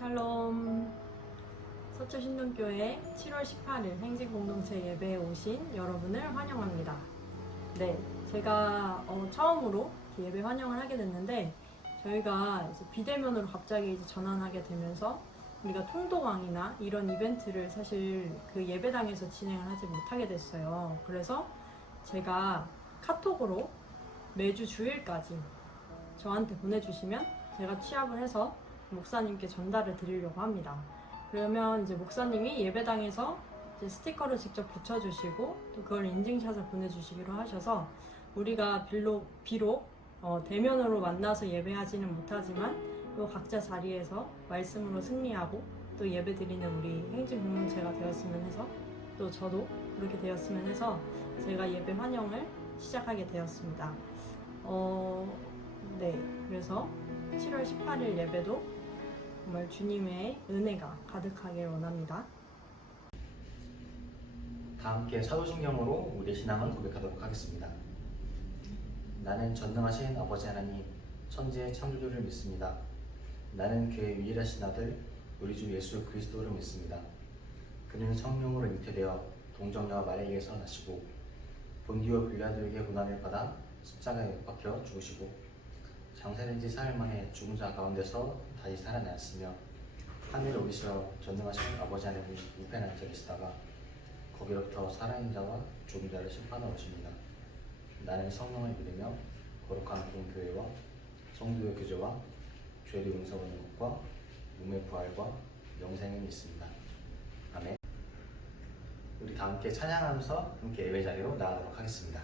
샬롬. 서초신동교회 7월 18일 행진공동체 예배에 오신 여러분을 환영합니다. 네, 제가 처음으로 예배 환영을 하게 됐는데, 저희가 이제 비대면으로 갑자기 이제 전환하게 되면서 우리가 통도강이나 이런 이벤트를 사실 그 예배당에서 진행을 하지 못하게 됐어요. 그래서 제가 카톡으로 매주 주일까지 저한테 보내주시면 제가 취합을 해서 목사님께 전달을 드리려고 합니다. 그러면 이제 목사님이 예배당에서 이제 스티커를 직접 붙여주시고 또 그걸 인증샷을 보내주시기로 하셔서 우리가 비록 대면으로 만나서 예배하지는 못하지만 또 각자 자리에서 말씀으로 승리하고 또 예배 드리는 우리 행진 공동체가 되었으면 해서, 또 저도 그렇게 되었으면 해서 제가 예배 환영을 시작하게 되었습니다. 네, 그래서 7월 18일 예배도 정말 주님의 은혜가 가득하길 원합니다. 다 함께 사도신경으로 우리의 신앙을 고백하도록 하겠습니다. 나는 전능하신 아버지 하나님, 천지의 창조주를 믿습니다. 나는 그의 유일하신 아들, 우리 주 예수 그리스도를 믿습니다. 그는 성령으로 잉태되어 동정녀와 마리아에게서 나시고 본디오 빌라도에게 고난을 받아 십자가에 못 박혀 죽으시고 장사된 지 사흘 만에 죽은 자 가운데서 다시 살아났으며 하늘에 오르시어 전능하신 아버지 하나님 우편에 앉아 계시다가 거기로부터 살아있는 자와 죽은 자를 심판하러 오십니다. 나는 성령을 믿으며 거룩한 한 교회와 성도의 교제와 죄를 용서받는 것과 몸의 부활과 영생을 믿습니다. 아멘. 우리 다 함께 찬양하면서 함께 예배 자리로 나가도록 하겠습니다.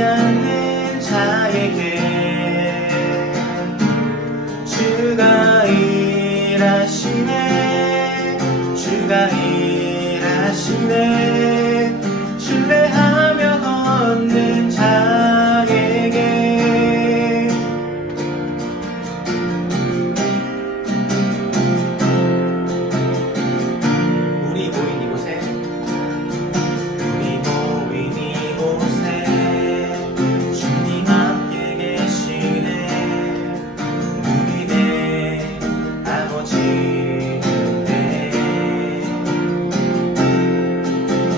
아끼지 않는 자에게 주가 일하시네. 주가 일하시네. 신뢰하며 걷는 자에게 우리 모인 이곳에 주님 함께 계시네. 우리 내 아버지네.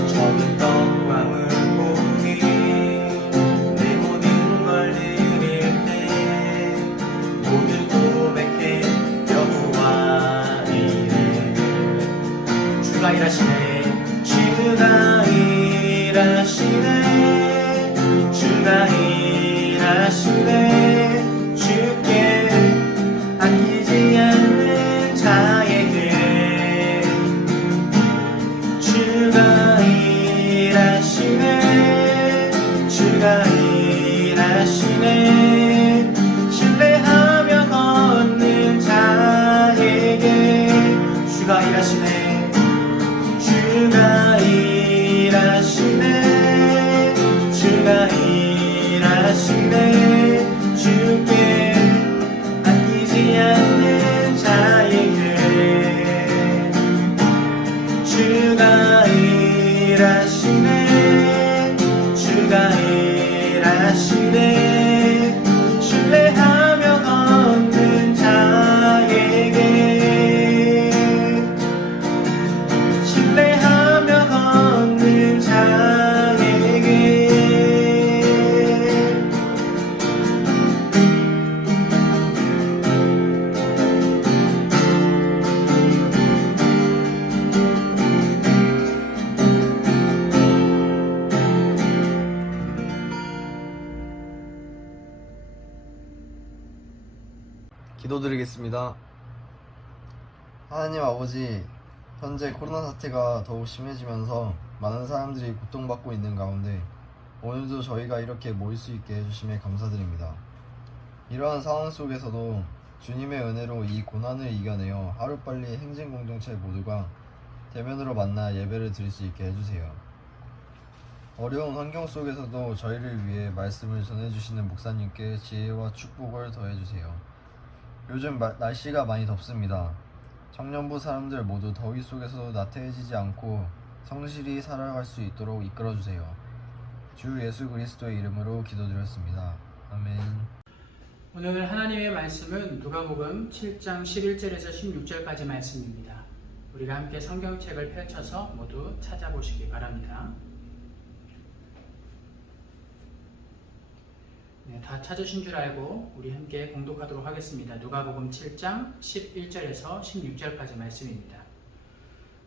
적은 떡과 물고기 내 모든 걸 드릴 때 모두 고백해 여호와 이래. 주가 일하시네. 주가 일하시네. 주가 일하시네. 주께 아끼지 않는 자에게 주가 일하시네. 주가 일하시네. 신뢰하며 걷는 자에게 주가 일하시네. 주가 일하시네. 주가 일하시네. 주께 아끼지 않는 자에게 주가 일하시네. 주가 일하시네. 신뢰하며 걷는 자에게 신뢰하며 걷는 자에게 기도드리겠습니다. 하나님 아버지, 현재 코로나 사태가 더욱 심해지면서 많은 사람들이 고통받고 있는 가운데 오늘도 저희가 이렇게 모일 수 있게 해주심에 감사드립니다. 이러한 상황 속에서도 주님의 은혜로 이 고난을 이겨내어 하루빨리 행진공동체 모두가 대면으로 만나 예배를 드릴 수 있게 해주세요. 어려운 환경 속에서도 저희를 위해 말씀을 전해주시는 목사님께 지혜와 축복을 더해주세요. 요즘 날씨가 많이 덥습니다. 청년부 사람들 모두 더위 속에서도 나태해지지 않고 성실히 살아갈 수 있도록 이끌어주세요. 주 예수 그리스도의 이름으로 기도드렸습니다. 아멘. 오늘 하나님의 말씀은 누가복음 7장 11절에서 16절까지 말씀입니다. 우리가 함께 성경책을 펼쳐서 모두 찾아보시기 바랍니다. 네, 다 찾으신 줄 알고 우리 함께 공독하도록 하겠습니다. 누가복음 7장 11절에서 16절까지 말씀입니다.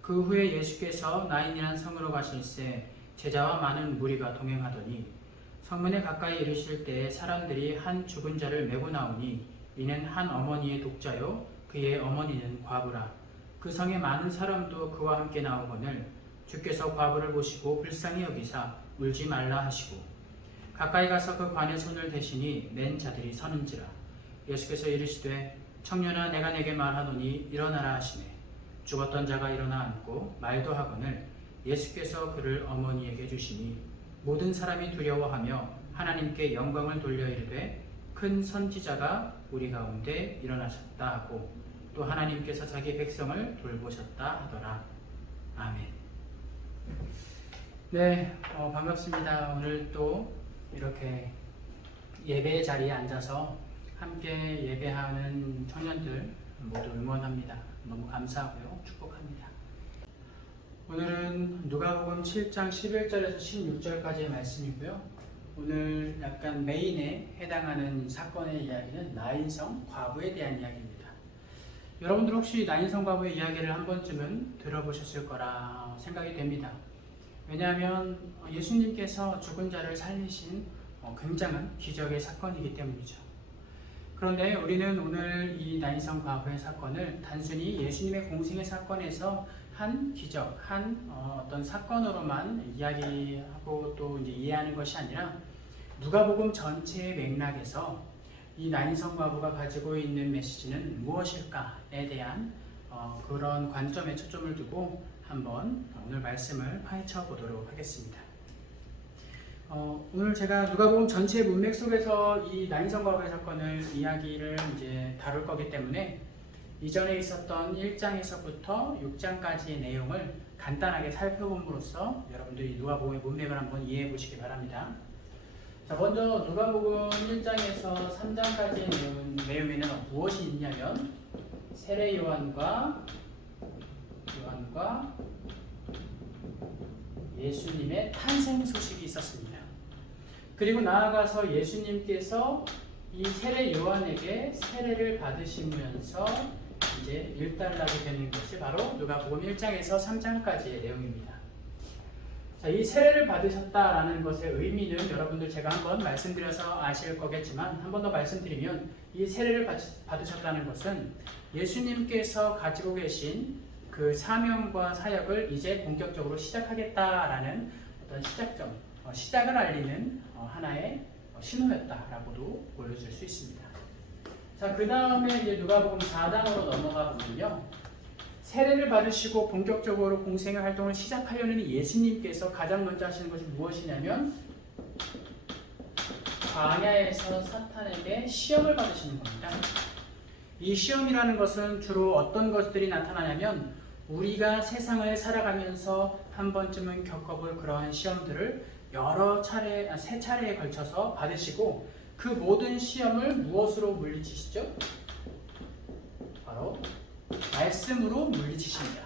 그 후에 예수께서 나인이란 성으로 가실새 제자와 많은 무리가 동행하더니 성문에 가까이 이르실 때에 사람들이 한 죽은 자를 메고 나오니 이는 한 어머니의 독자요 그의 어머니는 과부라. 그 성에 많은 사람도 그와 함께 나오거늘 주께서 과부를 보시고 불쌍히 여기사 울지 말라 하시고 가까이 가서 그 관에 손을 대시니 맨 자들이 서는지라. 예수께서 이르시되 청년아 내가 내게 말하노니 일어나라 하시네. 죽었던 자가 일어나 앉고 말도 하거늘 예수께서 그를 어머니에게 주시니 모든 사람이 두려워하며 하나님께 영광을 돌려 이르되 큰 선지자가 우리 가운데 일어나셨다 하고 또 하나님께서 자기 백성을 돌보셨다 하더라. 아멘. 네, 반갑습니다. 오늘 또 이렇게 예배 자리에 앉아서 함께 예배하는 청년들 모두 응원합니다. 너무 감사하고요. 축복합니다. 오늘은 누가복음 7장 11절에서 16절까지의 말씀이고요. 오늘 약간 메인에 해당하는 사건의 이야기는 나인성 과부에 대한 이야기입니다. 여러분들 혹시 나인성 과부의 이야기를 한 번쯤은 들어보셨을 거라 생각이 됩니다. 왜냐하면 예수님께서 죽은 자를 살리신 굉장한 기적의 사건이기 때문이죠. 그런데 우리는 오늘 이 나인성 과부의 사건을 단순히 예수님의 공생의 사건에서 한 기적, 한 어떤 사건으로만 이야기하고 또 이제 이해하는 것이 아니라 누가복음 전체의 맥락에서 이 나인성 과부가 가지고 있는 메시지는 무엇일까에 대한 그런 관점에 초점을 두고 한번 오늘 말씀을 파헤쳐 보도록 하겠습니다. 오늘 제가 누가복음 전체 문맥 속에서 이 나인성 과부의 사건을 이야기를 이제 다룰 거기 때문에 이전에 있었던 1장에서부터 6장까지의 내용을 간단하게 살펴봄으로써 여러분들이 누가복음의 문맥을 한번 이해해 보시기 바랍니다. 자, 먼저 누가복음 1장에서 3장까지의 내용에는 무엇이 있냐면 세례 요한과 예수님의 탄생 소식이 있었습니다. 그리고 나아가서 예수님께서 이 세례 요한에게 세례를 받으시면서 이제 일단락이 되는 것이 바로 누가복음 1장에서 3장까지의 내용입니다. 자, 이 세례를 받으셨다라는 것의 의미는 여러분들 제가 한번 말씀드려서 아실 거겠지만 한 번 더 말씀드리면 이 세례를 받으셨다는 것은 예수님께서 가지고 계신 그 사명과 사역을 이제 본격적으로 시작하겠다라는 어떤 시작점, 시작을 알리는 하나의 신호였다라고도 보여줄 수 있습니다. 자, 그 다음에 이제 누가복음 4장으로 넘어가 보면요. 세례를 받으시고 본격적으로 공생의 활동을 시작하려는 예수님께서 가장 먼저 하시는 것이 무엇이냐면 광야에서 사탄에게 시험을 받으시는 겁니다. 이 시험이라는 것은 주로 어떤 것들이 나타나냐면 우리가 세상을 살아가면서 한 번쯤은 겪어볼 그러한 시험들을 세 차례에 걸쳐서 받으시고 그 모든 시험을 무엇으로 물리치시죠? 바로 말씀으로 물리치십니다.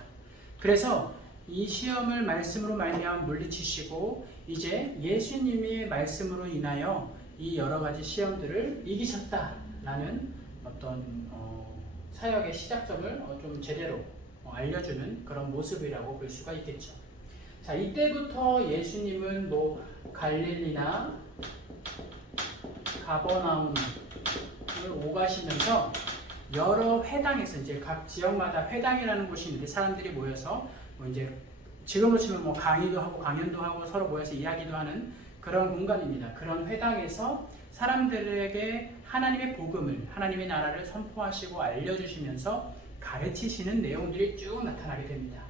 그래서 이 시험을 말씀으로 말미암아 물리치시고 이제 예수님의 말씀으로 인하여 이 여러 가지 시험들을 이기셨다라는 어떤 사역의 시작점을 좀 제대로 알려주는 그런 모습이라고 볼 수가 있겠죠. 자, 이때부터 예수님은 뭐 갈릴리나 가버나움을 오가시면서 여러 회당에서 이제 각 지역마다 회당이라는 곳이 있는데 사람들이 모여서 뭐 이제 지금으로 치면 뭐 강의도 하고 강연도 하고 서로 모여서 이야기도 하는 그런 공간입니다. 그런 회당에서 사람들에게 하나님의 복음을, 하나님의 나라를 선포하시고 알려주시면서 가르치시는 내용들이 쭉 나타나게 됩니다.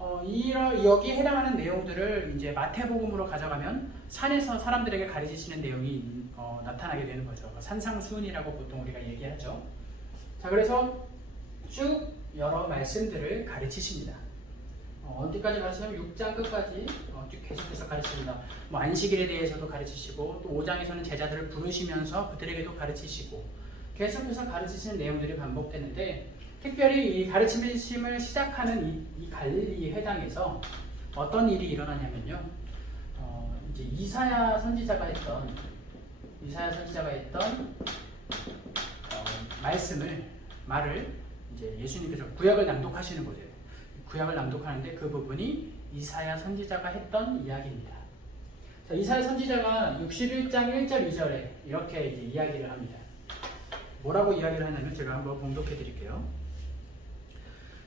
여기에 해당하는 내용들을 이제 마태복음으로 가져가면 산에서 사람들에게 가르치시는 내용이 나타나게 되는 거죠. 산상수훈이라고 보통 우리가 얘기하죠. 자, 그래서 쭉 여러 말씀들을 가르치십니다. 어디까지 가르치냐면 6장 끝까지 쭉 계속해서 가르칩니다. 뭐 안식일에 대해서도 가르치시고 또 5장에서는 제자들을 부르시면서 그들에게도 가르치시고 계속해서 가르치시는 내용들이 반복되는데 특별히 이 가르침을 시작하는 이 갈릴리 회당에서 어떤 일이 일어나냐면요. 이제 이사야 선지자가 했던 말을 이제 예수님께서 구약을 낭독하시는 거죠. 구약을 낭독하는데 그 부분이 이사야 선지자가 했던 이야기입니다. 자, 이사야 선지자가 61장 1절 2절에 이렇게 이제 이야기를 합니다. 뭐라고 이야기를 하냐면 제가 한번 봉독해 드릴게요.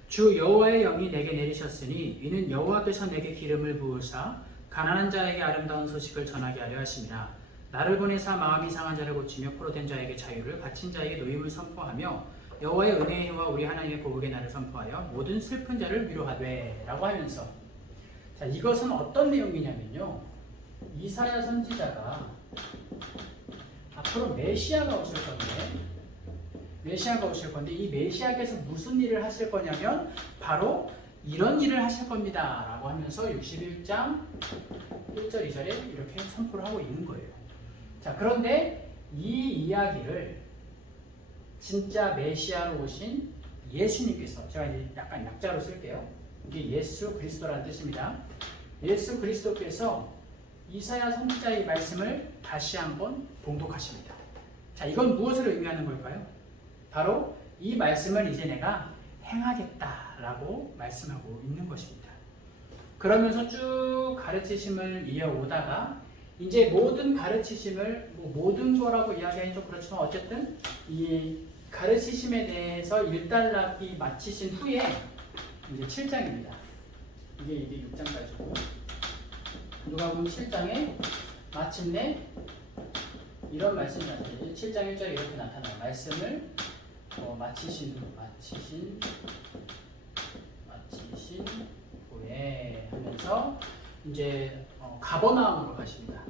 주 여호와의 영이 내게 내리셨으니 이는 여호와께서 내게 기름을 부으사 가난한 자에게 아름다운 소식을 전하게 하려 하심이라. 나를 보내사 마음이 상한 자를 고치며 포로된 자에게 자유를, 갇힌 자에게 노임을 선포하며 여호와의 은혜의 해와 우리 하나님의 보복의 날을 선포하여 모든 슬픈 자를 위로하되 라고 하면서, 자, 이것은 어떤 내용이냐면요, 이사야 선지자가 앞으로 메시아가 오실 건데 이 메시아께서 무슨 일을 하실 거냐면 바로 이런 일을 하실 겁니다 라고 하면서 61장 1절 2절에 이렇게 선포를 하고 있는 거예요. 자, 그런데 이 이야기를 진짜 메시아로 오신 예수님께서, 제가 이제 약간 약자로 쓸게요. 이게 예수 그리스도라는 뜻입니다. 예수 그리스도께서 이사야 선지자의 말씀을 다시 한번 봉독하십니다. 자, 이건 무엇을 의미하는 걸까요? 바로 이 말씀을 이제 내가 행하겠다라고 말씀하고 있는 것입니다. 그러면서 쭉 가르치심을 이어오다가 이제 모든 가르치심을 모든 거라고 이야기하기 좀 그렇지만 어쨌든 이 가르치심에 대해서 일단락이 마치신 후에 이제 7장입니다. 이게 6장까지고 누가복음 7장에 마침내 이런 말씀이 나타나죠. 7장 1절에 이렇게 나타나요. 말씀을 마치신 후에 하면서 이제 가버나움으로 가십니다.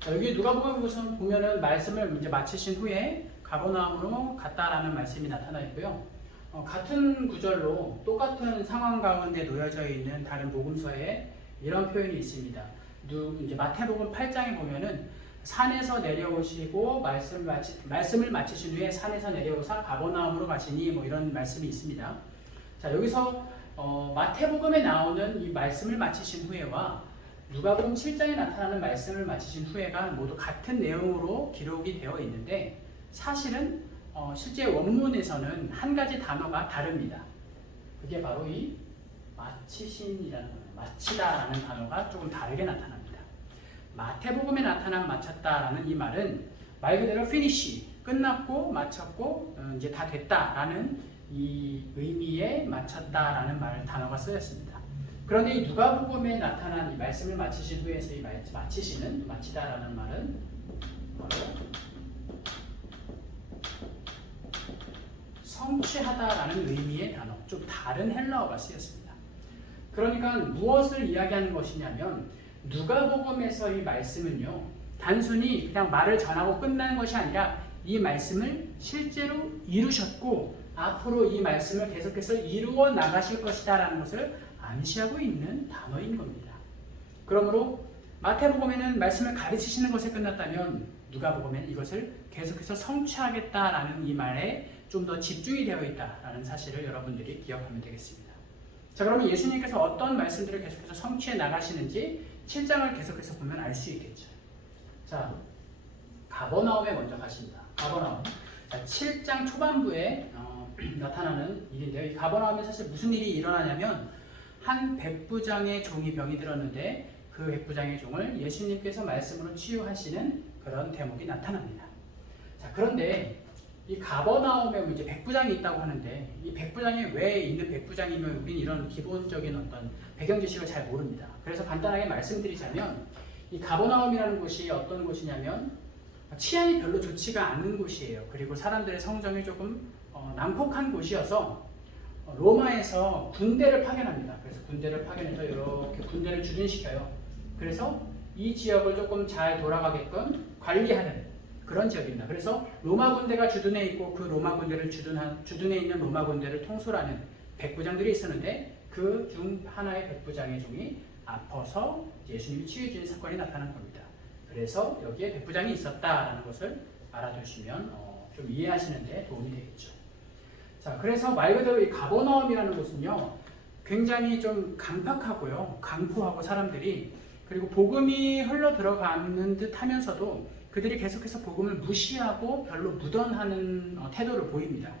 자, 여기 누가복음 보면은 말씀을 이제 마치신 후에 가버나움으로 갔다라는 말씀이 나타나 있고요. 같은 구절로 똑같은 상황 가운데 놓여져 있는 다른 복음서에 이런 표현이 있습니다. 이제 마태복음 8장에 보면은 산에서 내려오시고 말씀을 마치신 후에 산에서 내려오사 가버나움으로 가시니 뭐 이런 말씀이 있습니다. 자, 여기서 마태복음에 나오는 이 말씀을 마치신 후에와 누가복음 7장에 나타나는 말씀을 마치신 후에가 모두 같은 내용으로 기록이 되어 있는데 사실은 실제 원문에서는 한 가지 단어가 다릅니다. 그게 바로 이 마치신이라는 거예요. 마치다라는 단어가 조금 다르게 나타납니다. 마태복음에 나타난 마쳤다라는 이 말은 말 그대로 finish, 끝났고 마쳤고 이제 다 됐다라는 이 의미의 마쳤다라는 단어가 쓰였습니다. 그런데 이 누가복음에 나타난 이 말씀을 마치신 후에서 이 마치다라는 말은 바로 성취하다라는 의미의 단어, 좀 다른 헬라어가 쓰였습니다. 그러니까 무엇을 이야기하는 것이냐면 누가복음에서 이 말씀은요, 단순히 그냥 말을 전하고 끝나는 것이 아니라 이 말씀을 실제로 이루셨고 앞으로 이 말씀을 계속해서 이루어 나가실 것이다 라는 것을 암시하고 있는 단어인 겁니다. 그러므로 마태복음에는 말씀을 가르치시는 것에 끝났다면 누가복음에는 이것을 계속해서 성취하겠다라는 이 말에 좀 더 집중이 되어 있다라는 사실을 여러분들이 기억하면 되겠습니다. 자, 그러면 예수님께서 어떤 말씀들을 계속해서 성취해 나가시는지 7장을 계속해서 보면 알 수 있겠죠. 자, 가버나움에 먼저 가십니다. 가버나움. 자, 7장 초반부에 나타나는 일인데요. 이 가버나움에 사실 무슨 일이 일어나냐면 한 백부장의 종이 병이 들었는데 그 백부장의 종을 예수님께서 말씀으로 치유하시는 그런 대목이 나타납니다. 자, 그런데 이 가버나움에 이제 백부장이 있다고 하는데 이 백부장이 왜 있는 백부장이면 우리는 이런 기본적인 어떤 배경 지식을 잘 모릅니다. 그래서 간단하게 말씀드리자면 이 가버나움이라는 곳이 어떤 곳이냐면 치안이 별로 좋지가 않은 곳이에요. 그리고 사람들의 성정이 조금 난폭한 곳이어서 로마에서 군대를 파견합니다. 그래서 군대를 파견해서 이렇게 군대를 주둔시켜요. 그래서 이 지역을 조금 잘 돌아가게끔 관리하는 그런 지역입니다. 그래서 로마 군대가 주둔해 있고 그 로마 군대를 주둔해 있는 로마 군대를 통솔하는 백부장들이 있었는데 그 중 하나의 백부장의 종이 아파서 예수님이 치유해 주는 사건이 나타난 겁니다. 그래서 여기에 백부장이 있었다라는 것을 알아두시면 좀 이해하시는데 도움이 되겠죠. 자, 그래서 말 그대로 이 가버나움이라는 곳은요, 굉장히 좀 강팍하고요, 강포하고 사람들이, 그리고 복음이 흘러 들어가는 듯 하면서도 그들이 계속해서 복음을 무시하고 별로 무던하는 태도를 보입니다.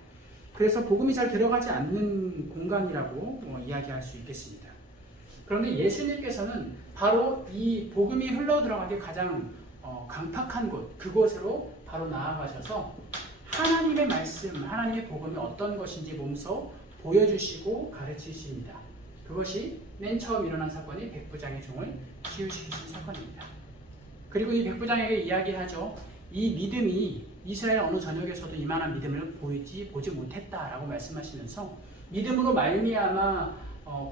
그래서 복음이 잘 들어가지 않는 공간이라고 이야기할 수 있겠습니다. 그런데 예수님께서는 바로 이 복음이 흘러 들어가기 가장 강팍한 곳, 그곳으로 바로 나아가셔서 하나님의 말씀, 하나님의 복음이 어떤 것인지 몸소 보여주시고 가르치십니다. 그것이 맨 처음 일어난 사건이 백부장의 종을 치유시키신 사건입니다. 그리고 이 백부장에게 이야기하죠. 이 믿음이 이스라엘 어느 전역에서도 이만한 믿음을 보지 못했다라고 말씀하시면서 믿음으로 말미암아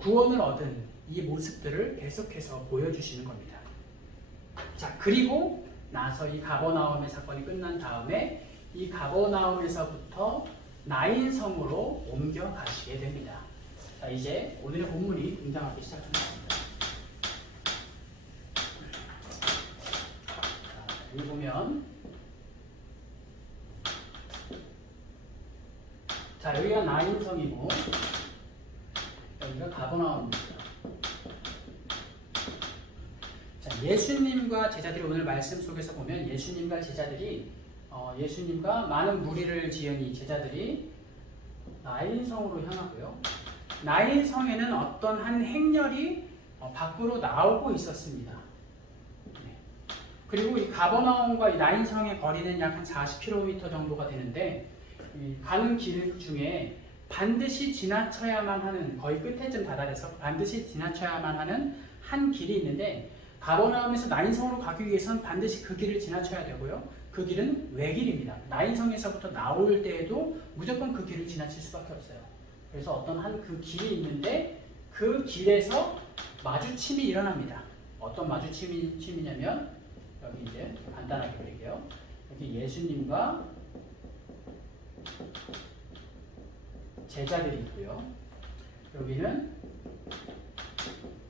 구원을 얻은 이 모습들을 계속해서 보여주시는 겁니다. 자, 그리고 나서 이 가버나움의 사건이 끝난 다음에 이 가버나움에서부터 나인성으로 옮겨가시게 됩니다. 자, 이제 오늘의 본문이 등장하기 시작합니다. 여기 보면, 자, 여기가 나인성이고 여기가 가버나움입니다. 자, 예수님과 제자들이 오늘 말씀 속에서 보면 예수님과 제자들이 예수님과 많은 무리를 지은 이 제자들이 나인성으로 향하고요. 나인성에는 어떤 한 행렬이 밖으로 나오고 있었습니다. 네. 그리고 이 가버나움과 이 나인성의 거리는 약 한 40km 정도가 되는데 가는 길 중에 반드시 지나쳐야만 하는, 거의 끝에쯤 다다라서 반드시 지나쳐야만 하는 한 길이 있는데 가버나움에서 나인성으로 가기 위해서는 반드시 그 길을 지나쳐야 되고요. 그 길은 외길입니다. 나인성에서부터 나올 때에도 무조건 그 길을 지나칠 수밖에 없어요. 그래서 어떤 한 그 길이 있는데 그 길에서 마주침이 일어납니다. 어떤 마주침이냐면 여기 이제 간단하게 그릴게요. 여기 예수님과 제자들이 있고요. 여기는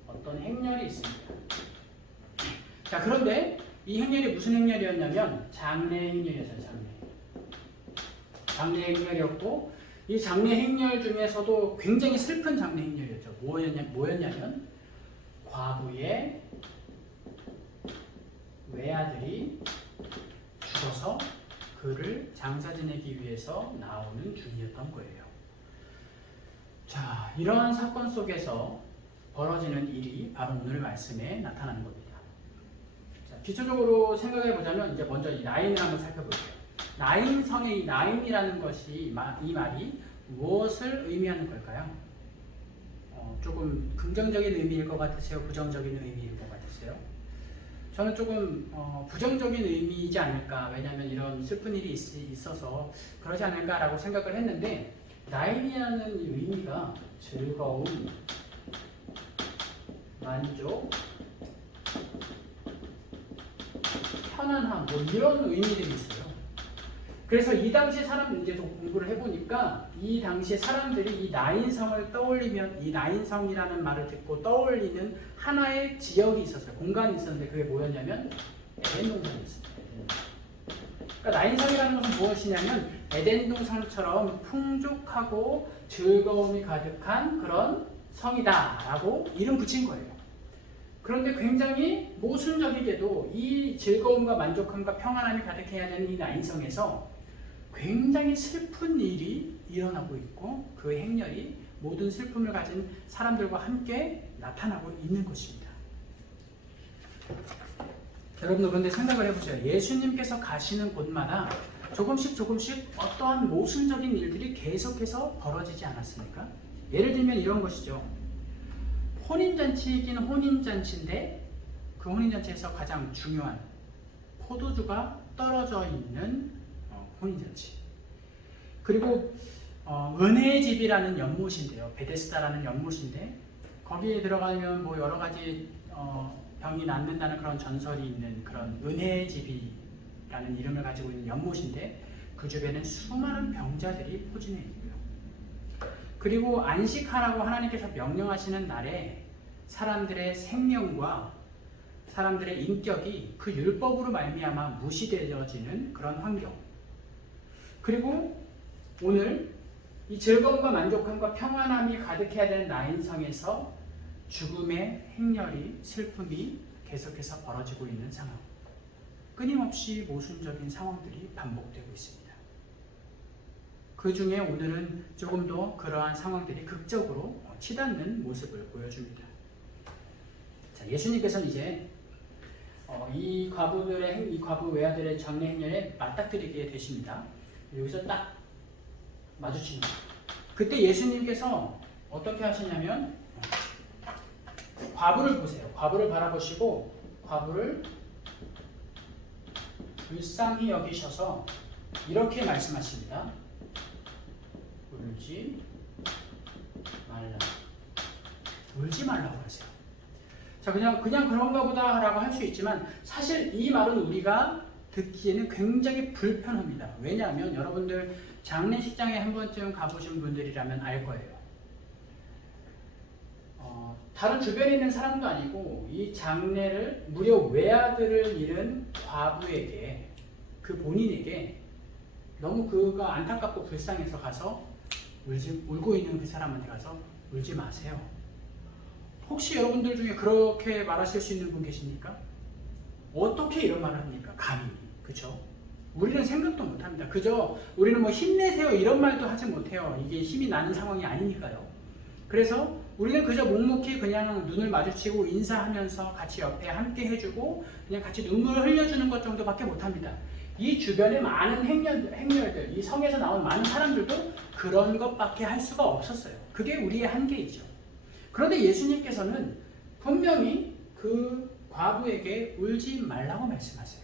어떤 행렬이 있습니다. 자, 그런데 이 행렬이 무슨 행렬이었냐면 장례 행렬이었어요. 장례 행렬이었고, 이 장례 행렬 중에서도 굉장히 슬픈 장례 행렬이었죠. 뭐였냐면 과부의 외아들이 죽어서 그를 장사 지내기 위해서 나오는 중이었던 거예요. 자, 이러한 사건 속에서 벌어지는 일이 바로 오늘 말씀에 나타나는 겁니다. 자, 기초적으로 생각해 보자면 이제 먼저 이 나인을 한번 살펴볼게요. 나인성의 이 나인이라는 것이 이 말이 무엇을 의미하는 걸까요? 조금 긍정적인 의미일 것 같으세요? 부정적인 의미일 것 같으세요? 저는 조금 부정적인 의미이지 않을까. 왜냐하면 이런 슬픈 일이 있어서 그러지 않을까라고 생각을 했는데, 나인이라는 의미가 즐거움, 만족, 편안함, 뭐 이런 의미들이 있어요. 그래서 이 당시 사람 이제 공부를 해보니까 이 당시에 사람들이 이 나인성을 떠올리면, 이 나인성이라는 말을 듣고 떠올리는 하나의 지역이 있었어요. 공간이 있었는데 그게 뭐였냐면 에덴 동산이었습니다. 그러니까 나인성이라는 것은 무엇이냐면 에덴 동산처럼 풍족하고 즐거움이 가득한 그런 성이다라고 이름 붙인 거예요. 그런데 굉장히 모순적이게도 이 즐거움과 만족함과 평안함이 가득해야 되는 이 나인성에서 굉장히 슬픈 일이 일어나고 있고, 그 행렬이 모든 슬픔을 가진 사람들과 함께 나타나고 있는 것입니다. 여러분들 그런데 생각을 해보세요. 예수님께서 가시는 곳마다 조금씩 어떠한 모순적인 일들이 계속해서 벌어지지 않았습니까? 예를 들면 이런 것이죠. 혼인잔치이긴 혼인잔치인데 그 혼인잔치에서 가장 중요한 포도주가 떨어져 있는 혼인잔치. 그리고 은혜의 집이라는 연못인데요. 베데스다라는 연못인데 거기에 들어가면 뭐 여러 가지 병이 낫는다는 그런 전설이 있는 그런 은혜의 집이라는 이름을 가지고 있는 연못인데 그 주변에 수많은 병자들이 포진해 있고요. 그리고 안식하라고 하나님께서 명령하시는 날에 사람들의 생명과 사람들의 인격이 그 율법으로 말미암아 무시되어지는 그런 환경. 그리고 오늘 이 즐거움과 만족함과 평안함이 가득해야 되는 나인성에서 죽음의 행렬이, 슬픔이 계속해서 벌어지고 있는 상황. 끊임없이 모순적인 상황들이 반복되고 있습니다. 그 중에 오늘은 조금 더 그러한 상황들이 극적으로 치닫는 모습을 보여줍니다. 자, 예수님께서는 이제 이 과부 외아들의 장례 행렬에 맞닥뜨리게 되십니다. 여기서 딱 마주칩니다. 그때 예수님께서 어떻게 하시냐면 과부를 보세요. 과부를 바라보시고 과부를 불쌍히 여기셔서 이렇게 말씀하십니다. 울지 말라. 울지 말라고 하세요. 자, 그냥 그런가 보다라고 할 수 있지만 사실 이 말은 우리가 듣기에는 굉장히 불편합니다. 왜냐하면 여러분들 장례식장에 한 번쯤 가보신 분들이라면 알 거예요. 다른 주변에 있는 사람도 아니고 이 장례를 무려 외아들을 잃은 과부에게, 그 본인에게 너무 그가 안타깝고 불쌍해서 가서 울고 있는 그 사람한테 가서 울지 마세요. 혹시 여러분들 중에 그렇게 말하실 수 있는 분 계십니까? 어떻게 이런 말을 합니까? 감히. 그쵸? 우리는 생각도 못합니다. 그저 우리는 뭐 힘내세요 이런 말도 하지 못해요. 이게 힘이 나는 상황이 아니니까요. 그래서 우리는 그저 묵묵히 그냥 눈을 마주치고 인사하면서 같이 옆에 함께 해주고 그냥 같이 눈물을 흘려주는 것 정도밖에 못합니다. 이 주변에 많은 행렬들, 이 성에서 나온 많은 사람들도 그런 것밖에 할 수가 없었어요. 그게 우리의 한계이죠. 그런데 예수님께서는 분명히 그 과부에게 울지 말라고 말씀하세요.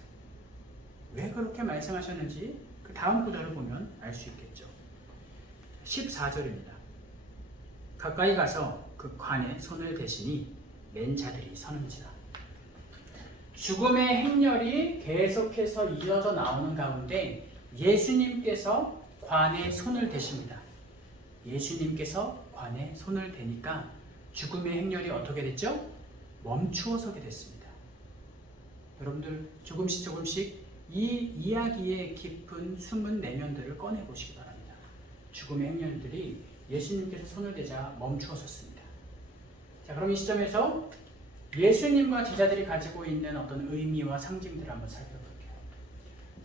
왜 그렇게 말씀하셨는지 그 다음 구절을 보면 알 수 있겠죠. 14절입니다. 가까이 가서 그 관에 손을 대시니 맨 자들이 서는지라. 죽음의 행렬이 계속해서 이어져 나오는 가운데 예수님께서 관에 손을 대십니다. 예수님께서 관에 손을 대니까 죽음의 행렬이 어떻게 됐죠? 멈추어 서게 됐습니다. 여러분들 조금씩 이 이야기의 깊은 숨은 내면들을 꺼내보시기 바랍니다. 죽음의 행렬들이 예수님께서 손을 대자 멈추어 섰습니다. 자, 그럼 이 시점에서 예수님과 제자들이 가지고 있는 어떤 의미와 상징들을 한번 살펴볼게요.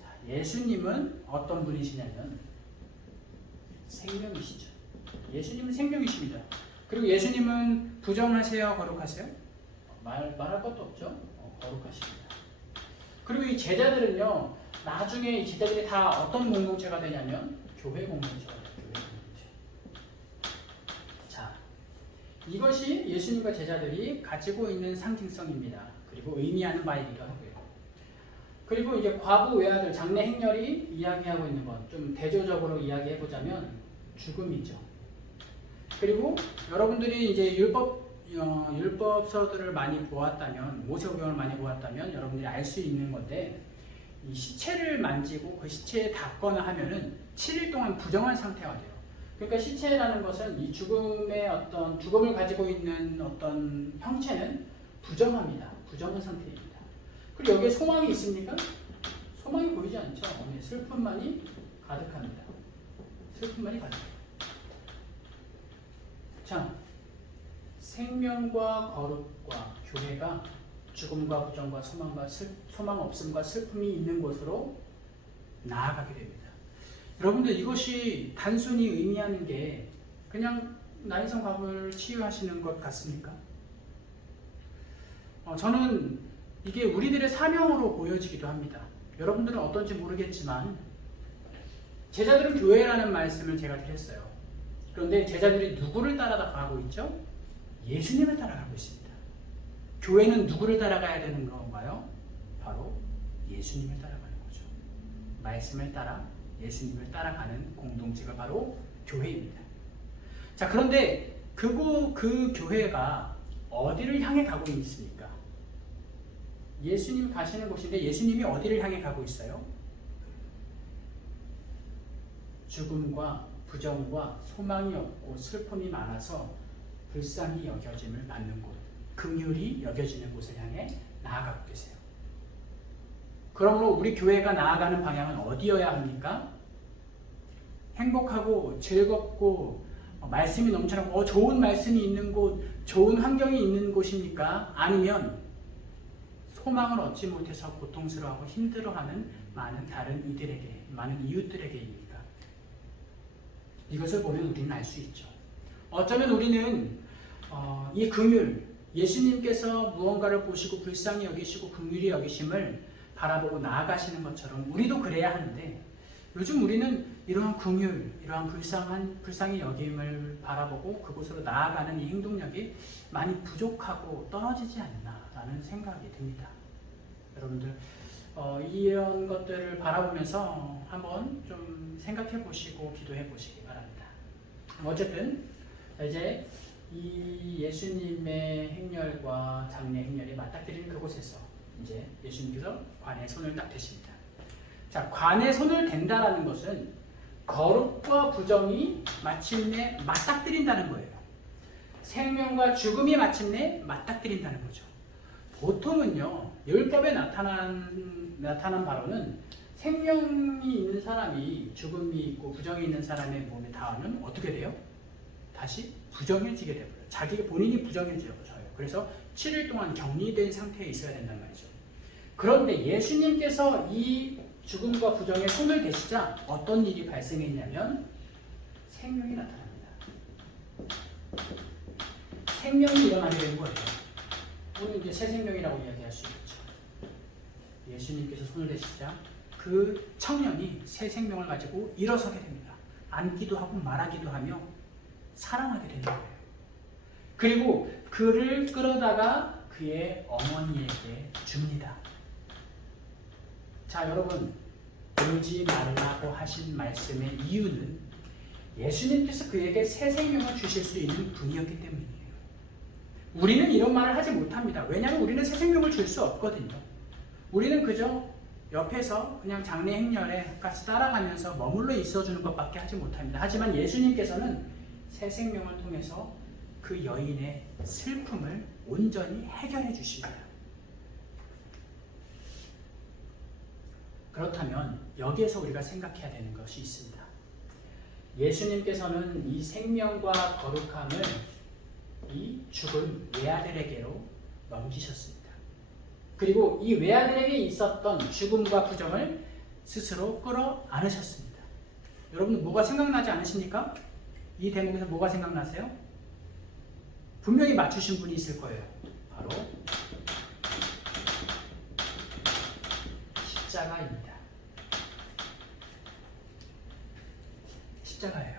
자, 예수님은 어떤 분이시냐면 생명이시죠. 예수님은 생명이십니다. 그리고 예수님은 부정하세요, 거룩하세요? 말할 것도 없죠. 거룩하십니다. 그리고 이 제자들은요, 나중에 이 제자들이 다 어떤 공동체가 되냐면 교회 공동체가 돼요. 교회 공동체. 자, 이것이 예수님과 제자들이 가지고 있는 상징성입니다. 그리고 의미하는 바이기도 하고요. 그리고 이제 과부 외아들 장례 행렬이 이야기하고 있는 것, 좀 대조적으로 이야기해보자면 죽음이죠. 그리고 여러분들이 이제 율법서들을 많이 보았다면, 모세오경을 많이 보았다면 여러분들이 알 수 있는 건데, 이 시체를 만지고 그 시체에 닿거나 하면은 7일 동안 부정한 상태가 돼요. 그러니까 시체라는 것은 이 죽음을 가지고 있는 어떤 형체는 부정합니다. 부정한 상태입니다. 그리고 여기에 소망이 있습니까? 소망이 보이지 않죠. 슬픔만이 가득합니다. 슬픔만이 가득해요. 자, 생명과 거룩과 교회가 죽음과 부정과 소망 없음과 슬픔이 있는 곳으로 나아가게 됩니다. 여러분들 이것이 단순히 의미하는 게 그냥 나인성 과부를 치유하시는 것 같습니까? 저는 이게 우리들의 사명으로 보여지기도 합니다. 여러분들은 어떤지 모르겠지만 제자들은 교회라는 말씀을 제가 드렸어요. 그런데 제자들이 누구를 따라가고 있죠? 예수님을 따라가고 있습니다. 교회는 누구를 따라가야 되는 건가요? 바로 예수님을 따라가는 거죠. 말씀을 따라 예수님을 따라가는 공동체가 바로 교회입니다. 자, 그런데 그 교회가 어디를 향해 가고 있습니까? 예수님 가시는 곳인데 예수님이 어디를 향해 가고 있어요? 죽음과 부정과 소망이 없고 슬픔이 많아서 불쌍히 여겨짐을 받는 곳, 긍휼이 여겨지는 곳을 향해 나아가고 계세요. 그러므로 우리 교회가 나아가는 방향은 어디여야 합니까? 행복하고 즐겁고 말씀이 넘쳐나고 좋은 말씀이 있는 곳, 좋은 환경이 있는 곳입니까? 아니면 소망을 얻지 못해서 고통스러워하고 힘들어하는 많은 다른 이들에게, 많은 이웃들에게입니까? 이것을 보면 우리는 알 수 있죠. 어쩌면 우리는 이 긍휼, 예수님께서 무언가를 보시고 불쌍히 여기시고 긍휼히 여기심을 바라보고 나아가시는 것처럼 우리도 그래야 하는데, 요즘 우리는 이러한 긍휼, 이러한 불쌍히 여김을 바라보고 그곳으로 나아가는 이 행동력이 많이 부족하고 떨어지지 않나라는 생각이 듭니다. 여러분들 이런 것들을 바라보면서 한번 좀 생각해 보시고 기도해 보시기 바랍니다. 어쨌든 이제 이 예수님의 행렬과 장례 행렬이 맞닥뜨리는 그곳에서 이제 예수님께서 관에 손을 딱 대십니다. 자, 관에 손을 댄다라는 것은 거룩과 부정이 마침내 맞닥뜨린다는 거예요. 생명과 죽음이 마침내 맞닥뜨린다는 거죠. 보통은요, 율법에 나타난 바로는 생명이 있는 사람이 죽음이 있고 부정이 있는 사람의 몸에 닿으면 어떻게 돼요? 다시 부정해지게 되고요. 자기 본인이 부정해져요. 그래서 7일 동안 격리된 상태에 있어야 된단 말이죠. 그런데 예수님께서 이 죽음과 부정에 손을 대시자 어떤 일이 발생했냐면 생명이 나타납니다. 생명이 일어나게 된 거예요. 오늘 이제 새 생명이라고 이야기할 수 있죠. 예수님께서 손을 대시자 그 청년이 새 생명을 가지고 일어서게 됩니다. 앉기도 하고 말하기도 하며 살아나게 되는 거예요. 그리고 그를 끌어다가 그의 어머니에게 줍니다. 자, 여러분, 울지 말라고 하신 말씀의 이유는 예수님께서 그에게 새 생명을 주실 수 있는 분이었기 때문이에요. 우리는 이런 말을 하지 못합니다. 왜냐하면 우리는 새 생명을 줄 수 없거든요. 우리는 그저 옆에서 그냥 장례 행렬에 같이 따라가면서 머물러 있어주는 것밖에 하지 못합니다. 하지만 예수님께서는 새 생명을 통해서 그 여인의 슬픔을 온전히 해결해 주십니다. 그렇다면 여기에서 우리가 생각해야 되는 것이 있습니다. 예수님께서는 이 생명과 거룩함을 이 죽은 외아들에게로 넘기셨습니다. 그리고 이 외아들에게 있었던 죽음과 부정을 스스로 끌어안으셨습니다. 여러분 뭐가 생각나지 않으십니까? 이 대목에서 뭐가 생각나세요? 분명히 맞추신 분이 있을 거예요. 바로 십자가입니다. 십자가예요.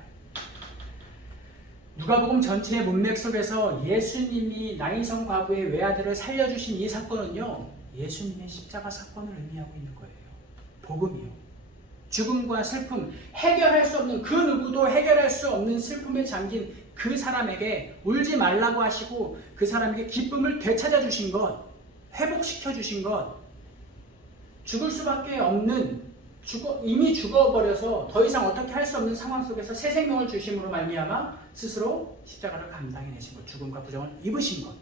누가복음 전체의 문맥 속에서 예수님이 나인성 과부의 외아들을 살려주신 이 사건은요, 예수님의 십자가 사건을 의미하고 있는 거예요. 복음이요. 죽음과 슬픔, 해결할 수 없는, 그 누구도 해결할 수 없는 슬픔에 잠긴 그 사람에게 울지 말라고 하시고 그 사람에게 기쁨을 되찾아 주신 것, 회복시켜 주신 것, 죽을 수밖에 없는, 이미 죽어버려서 더 이상 어떻게 할 수 없는 상황 속에서 새 생명을 주심으로 말미암아 스스로 십자가를 감당해내신 것, 죽음과 부정을 입으신 것,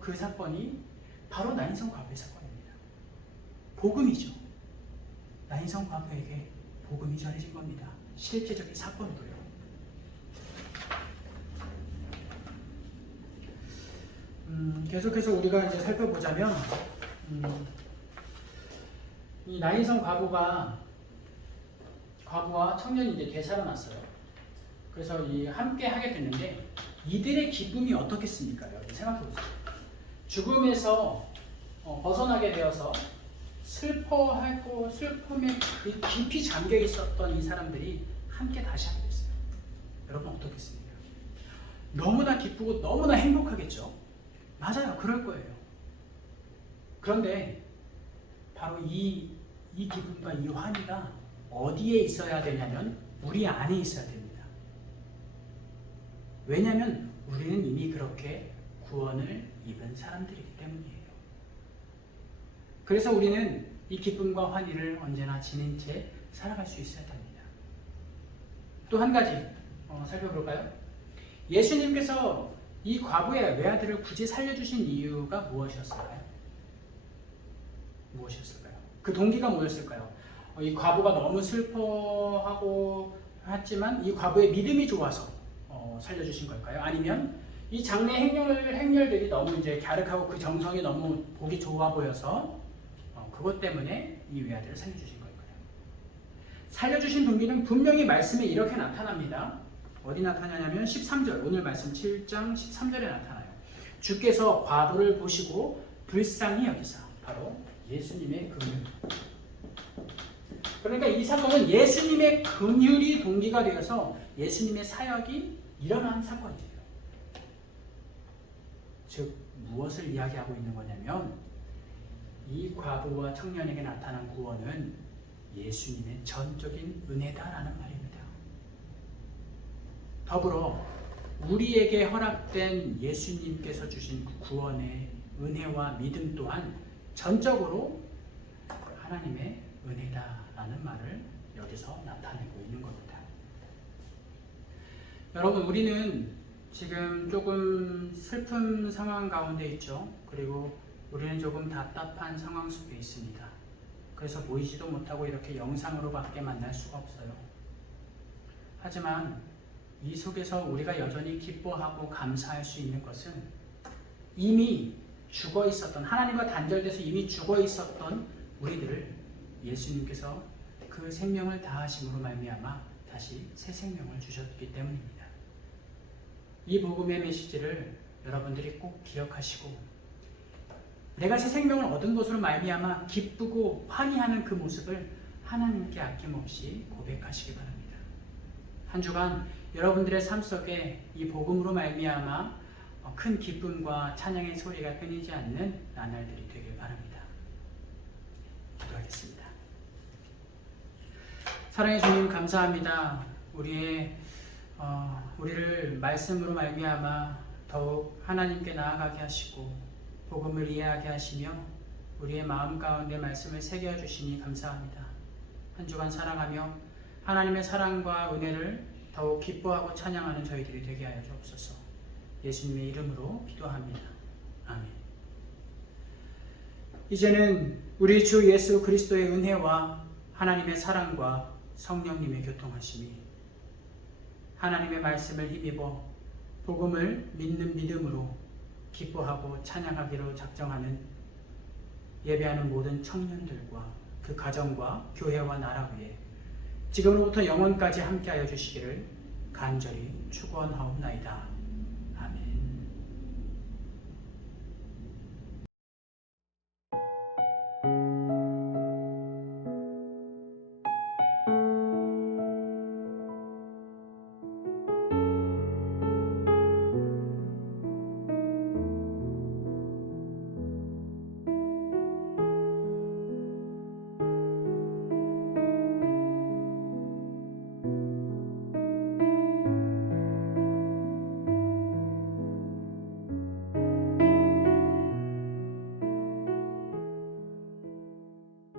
그 사건이 바로 나인성 과부의 사건입니다. 복음이죠. 나인성 과부에게 복음이 전해진 겁니다. 실제적인 사건으로요. 계속해서 우리가 이제 살펴보자면, 이 나인성 과부와 청년이 이제 되살아났어요. 그래서 함께 하게 됐는데, 이들의 기쁨이 어떻겠습니까? 여러분 생각해보세요. 죽음에서 벗어나게 되어서 슬퍼하고 슬픔에 깊이 잠겨 있었던 이 사람들이 함께 다시 하게 됐어요. 여러분 어떻겠습니까? 너무나 기쁘고 너무나 행복하겠죠? 맞아요. 그럴 거예요. 그런데 바로 이 기쁨과 이 환희가 어디에 있어야 되냐면 우리 안에 있어야 됩니다. 왜냐하면 우리는 이미 그렇게 구원을 입은 사람들이기 때문이에요. 그래서 우리는 이 기쁨과 환희를 언제나 지닌 채 살아갈 수 있어야 됩니다. 또 한 가지 살펴볼까요? 예수님께서 이 과부의 외아들을 굳이 살려주신 이유가 무엇이었을까요? 그 동기가 뭐였을까요? 이 과부가 너무 슬퍼하고 했지만 이 과부의 믿음이 좋아서 살려주신 걸까요? 아니면 이 장례 행렬들이 너무 이제 갸륵하고 그 정성이 너무 보기 좋아 보여서 그것 때문에 이 외아들을 살려주신 걸까요? 살려주신 동기는 분명히 말씀에 이렇게 나타납니다. 어디 나타나냐면 13절, 오늘 말씀 7장 13절에 나타나요. 주께서 과부를 보시고 불쌍히 여기사, 바로 예수님의 긍휼. 그러니까 이 사건은 예수님의 긍휼이 동기가 되어서 예수님의 사역이 일어난 사건이에요. 즉 무엇을 이야기하고 있는 거냐면 이 과부와 청년에게 나타난 구원은 예수님의 전적인 은혜다라는 말입니다. 더불어 우리에게 허락된 예수님께서 주신 구원의 은혜와 믿음 또한 전적으로 하나님의 은혜다라는 말을 여기서 나타내고 있는 겁니다. 여러분, 우리는 지금 조금 슬픈 상황 가운데 있죠. 그리고 우리는 조금 답답한 상황 속에 있습니다. 그래서 보이지도 못하고 이렇게 영상으로밖에 만날 수가 없어요. 하지만 이 속에서 우리가 여전히 기뻐하고 감사할 수 있는 것은 이미 죽어 있었던, 하나님과 단절돼서 이미 죽어 있었던 우리들을 예수님께서 그 생명을 다하심으로 말미암아 다시 새 생명을 주셨기 때문입니다. 이 복음의 메시지를 여러분들이 꼭 기억하시고 내가 새 생명을 얻은 것으로 말미암아 기쁘고 환희하는 그 모습을 하나님께 아낌없이 고백하시기 바랍니다. 한 주간 여러분들의 삶 속에 이 복음으로 말미암아 큰 기쁨과 찬양의 소리가 끊이지 않는 나날들이 되길 바랍니다. 기도하겠습니다. 사랑의 주님 감사합니다. 우리를 말씀으로 말미암아 더욱 하나님께 나아가게 하시고 복음을 이해하게 하시며 우리의 마음 가운데 말씀을 새겨주시니 감사합니다. 한 주간 살아가며 하나님의 사랑과 은혜를 더욱 기뻐하고 찬양하는 저희들이 되게 하여 주옵소서. 예수님의 이름으로 기도합니다. 아멘. 이제는 우리 주 예수 그리스도의 은혜와 하나님의 사랑과 성령님의 교통하심이 하나님의 말씀을 힘입어 복음을 믿는 믿음으로 기뻐하고 찬양하기로 작정하는 예배하는 모든 청년들과 그 가정과 교회와 나라 위에 지금으로부터 영원까지 함께하여 주시기를 간절히 축원하옵나이다.